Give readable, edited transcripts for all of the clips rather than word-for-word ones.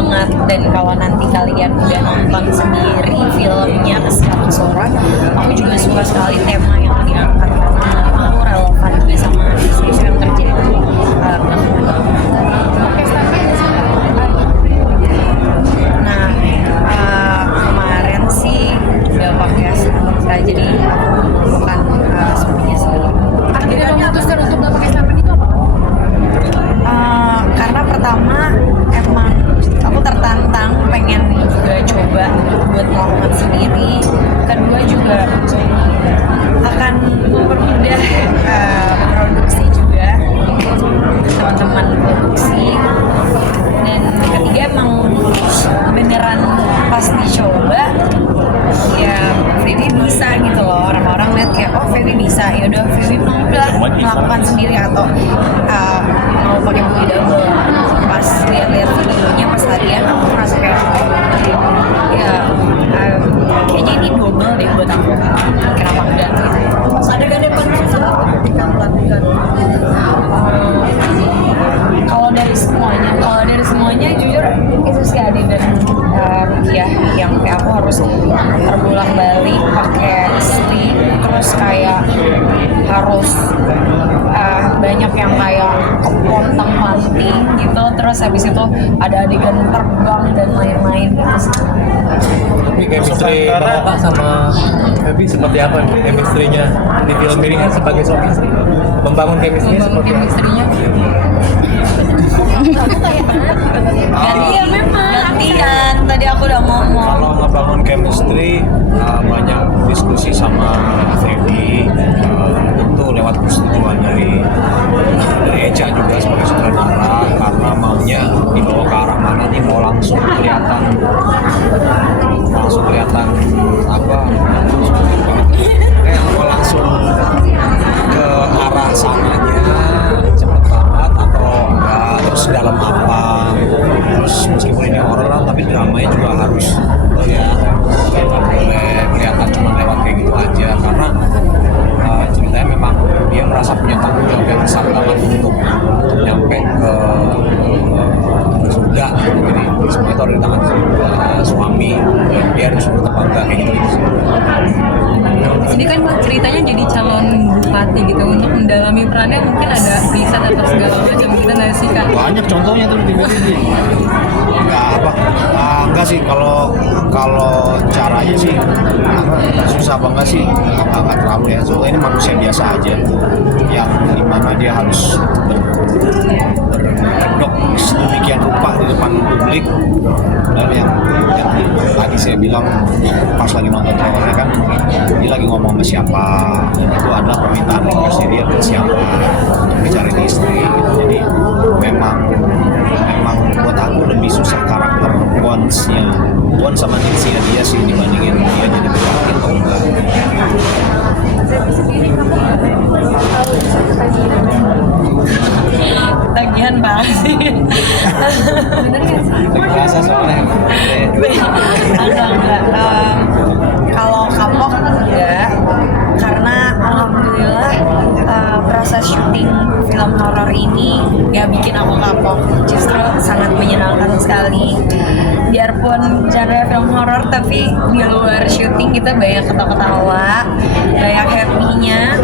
banget. Dan kalau nanti kalian udah nonton sendiri filmnya Keserak Sora, aku juga suka sekali tema yang diangkat karena aku relevan juga sama isu yang terjadi nah kemarin sih udah pakai seragam, jadi bukan semuanya sendiri. Akhirnya memutuskan untuk nggak pakai seragam itu apa? Karena pertama emang aku tertantang pengen juga coba buat melakukan sendiri. Kedua juga akan mempermudah produksi juga, teman-teman produksi. Dan ketiga emang beneran pas dicoba ya Feby bisa gitu loh, orang-orang lihat kayak oh Feby bisa, ya udah Feby mau udah melakukan sendiri atau mau pakai body double. Pas lihat-lihat videonya pas latihan aku merasa kayak ya kayaknya ini double deh buat aku, kenapa enggak gitu. Ada gak depan susah ketika melakukan? Kalau dari semuanya jujur itu sih adegan ya yang kayak aku harus terbolak balik pakai stick, terus kayak harus banyak yang kayak kepontang panting gitu, terus habis itu ada adegan terbang dan lain-lain gitu sih. Tapi chemistry Bapak sama Feby seperti apa nih chemistry-nya di film ini kan sebagai suami istri? Membangun chemistry-nya seperti apa? Gantian, tadi aku udah ngomong. Kalau ngebangun chemistry banyak diskusi sama Feby, tentu lewat persetujuan dari Eja juga sebagai sutradara, karena maunya dibawa ke arah mana nih, mau langsung kelihatan apa kayak mau langsung ke arah sananya cepet banget atau enggak, terus dalam apa, terus meskipun ini horor tapi dramanya juga harus nggak boleh kelihatan cuma lewat kayak gitu aja, karena ceritanya memang dia merasa punya tanggung jawab yang besar banget untuk nyampe ke surga. Jadi semua itu ada di tangan suami, dan dia harus nurut apa enggak kayak gitu. Ini kan ceritanya jadi calon bupati gitu, untuk mendalami perannya mungkin ada riset atau segala macam gitu nggak sih Kak? Banyak contohnya tuh di TV. Enggak sih, kalau caranya sih susah apa enggak sih, enggak terlalu ya. Soalnya ini manusia biasa aja yang dimana dia harus berkedok sedemikian rupa di depan publik. Dan yang tadi saya bilang pas lagi nonton trailernya kan, dia lagi ngomong sama siapa, itu adalah permintaan requestnya dia ke siapa untuk bicarain istri gitu. Jadi memang buat aku lebih susah karakter Won sama Nancy-nya dia sih dibandingin dia jadi bupati atau enggak. Tagihan banget sih. Biasa soalnya. Enggak. Kalau kapok enggak, karena alhamdulillah proses syuting film horor ini nggak bikin aku kapok, justru sangat menyenangkan sekali. Biarpun genre film horor, tapi di luar syuting kita banyak ketawa-ketawa, banyak happy-nya.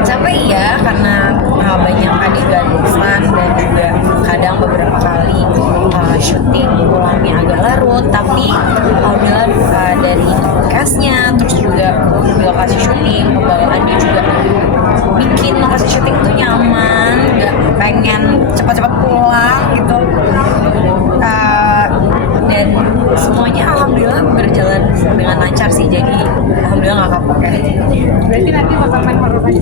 Capek ya karena banyak adegan fun dan juga kadang beberapa kali syuting pulangnya agak larut, tapi alhamdulillah dari cast-nya, terus juga di lokasi syuting pembawaannya juga bikin lokasi syuting tuh nyaman, nggak pengen cepat-cepat pulang gitu. Dan semuanya alhamdulillah berjalan dengan lancar sih, jadi alhamdulillah nggak kapok ya. Berarti nanti bakal main horor lagi?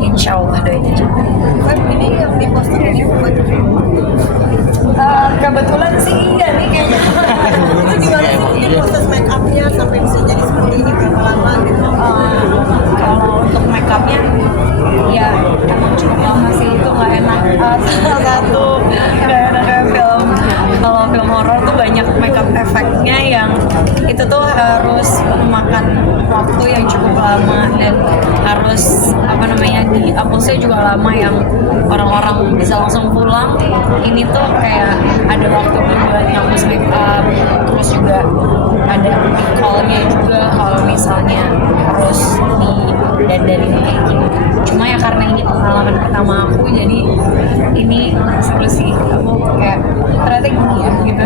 Insya Allah, doain aja. Ini yang di poster ini buat Kebetulan sih iya nih kayaknya. itu gimana sih mungkin proses make upnya sampai bisa jadi seperti ini, berapa lama gitu? Kalau untuk make upnya ya emang cukup lama sih, itu nggak enak. Salah satu nggak enak kayak film, kalau film horor tuh banyak makeup efeknya yang itu tuh harus memakan waktu yang cukup lama dan harus di uploadnya juga lama yang orang-orang bisa langsung pulang. Ini tuh kayak ada waktu buat ngapus makeup, terus juga ada recall-nya juga kalau misalnya harus didandanin kayak gini. Cuma ya karena ini pengalaman pertama aku, jadi ini seru sih. Aku kayak ternyata gini ya gitu.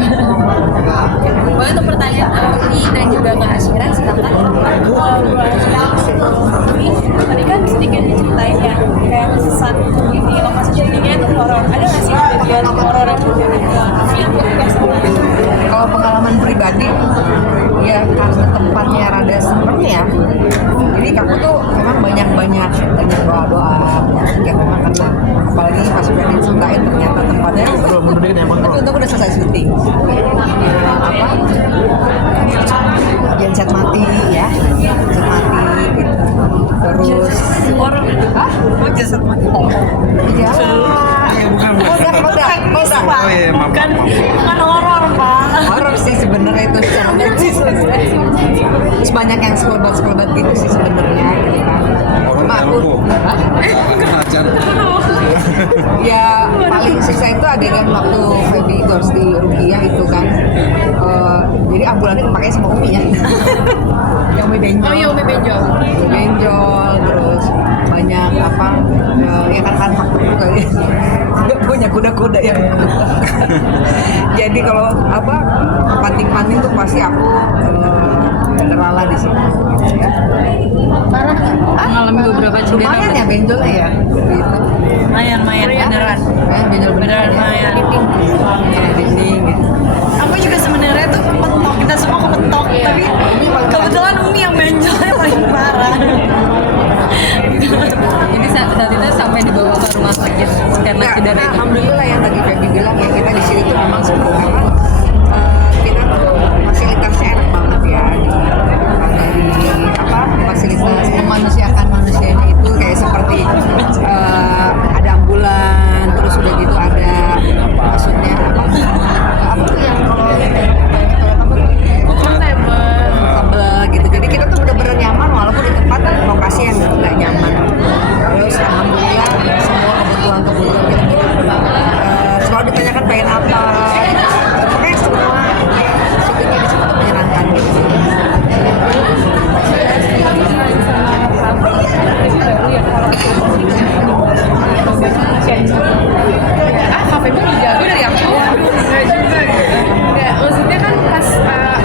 Boleh untuk pertanyaan Umi dan juga Kak Asyira, silakan. Tadi kan sedikit diceritain ya, kayak kesan di lokasi syutingnya itu horor. Ada nggak sih kejadian horor yang Kalau pengalaman pribadi, ya karena tempatnya rada serem ya. Jadi aku tuh memang banyak doa-doa, ya memang karena apalagi pas udah diceritain ternyata tempatnya tapi untuk udah selesai syuting. Genset mati ya, genset mati gitu. Terus Horor, jasad mati. iya. Bukan horor Pak. Horor sih sebenarnya itu secara medis. Banyak yang sekelebat gitu sih sebenarnya gitu kan. Cuma aku ya paling susah itu adegan waktu Feby itu harus di Rukiah itu kan. Jadi ambulannya kepakainya sama Umi ya. Yang Umi benjol. Oh iya, Umi benjol. Umi benjol, terus banyak ya kan faktor juga ya. Punya kuda-kuda yang jadi kalau panting-panting tuh pasti aku rala di sini. Parah mengalami beberapa cedera. Lumayan ya benjolnya ya. Gitu. Lumayan beneran. Benjol Beneran lumayan. Kayak dinding gitu. Aku juga sebenarnya tuh kepentok, kita semua kepentok, tapi kebetulan Umi yang benjolnya paling parah. Jadi saat itu sampai dibawa ke rumah sakit karena Ya, cedera itu. alhamdulillah yang tadi Feby bilang ya, kita di sini tuh memang sebenarnya kita tuh fasilitasnya enak banget ya, dari fasilitas memanusiakan manusianya itu kayak seperti ada ambulan, terus udah gitu ada maksudnya apa tuh yang kabel gitu. Jadi kita tuh bener-bener nyaman walaupun di tempat lokasi yang nggak nyaman. Terus alhamdulillah semua kebutuhan kita selalu ditanyakan pengen apa. Pokoknya semua syutingnya di situ tuh menyenangkan gitu. Kafe itu dijago dari aku. Enggak juga. Enggak, maksudnya kan pas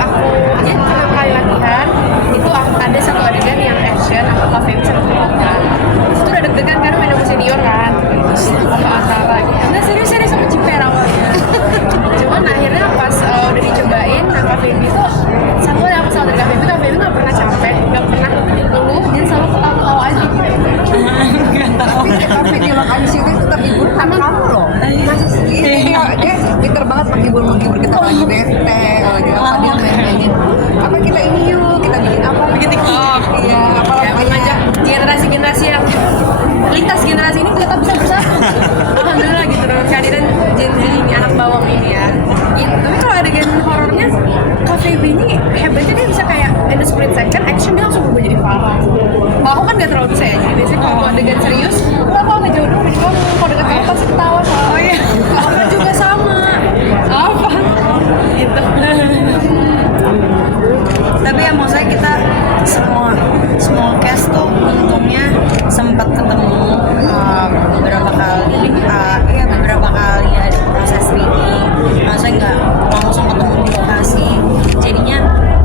aku pertama kali latihan itu ada satu adegan yang action aku kafe sama kan. Itu udah deg-degan karena main sama senior kan. Sama Antara gitu. Nah serius sama Ciper awalnya. Cuman akhirnya pas udah dicobain, nah kafe itu satu yang aku salah dari kafe itu nggak pernah capek, nggak pernah ngeluh, dia selalu ketawa aja gitu. Tapi di lokasi itu tetap hibur sama kamu loh. Masa sih? Dia pinter banget menghibur kita lagi bete, lagi apa dia main-mainin. Apa kita ini yuk, kita bikin apa? Bikin TikTok. Iya, apa Ya, mengajak generasi-generasi yang lintas generasi ini kita bisa bersatu. Alhamdulillah gitu dengan kehadiran Gen Z ini, anak bawang ini ya. Tapi kalau adegan horornya, Cafe B ini hebatnya dia bisa kayak in a split second action dia langsung berubah jadi parah. Kalau aku kan gak terlalu bisa ya, jadi biasanya kalau adegan serius, aku ngejauh dulu di kamu, kalau deket kamu pasti ketawa. Oh iya, aku juga sama. Apa? Gitu. Tapi ya maksudnya kita semua cast tuh untungnya sempat ketemu beberapa kali ya di proses ini. Maksudnya nggak langsung ketemu di lokasi, jadinya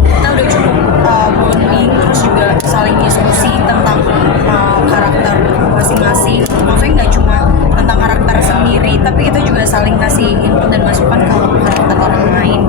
kita udah cukup bonding, terus juga saling diskusi tentang karakter masing-masing. Maksudnya nggak cuma tentang karakter sendiri, tapi kita juga saling kasih input dan masukan ke karakter orang lain.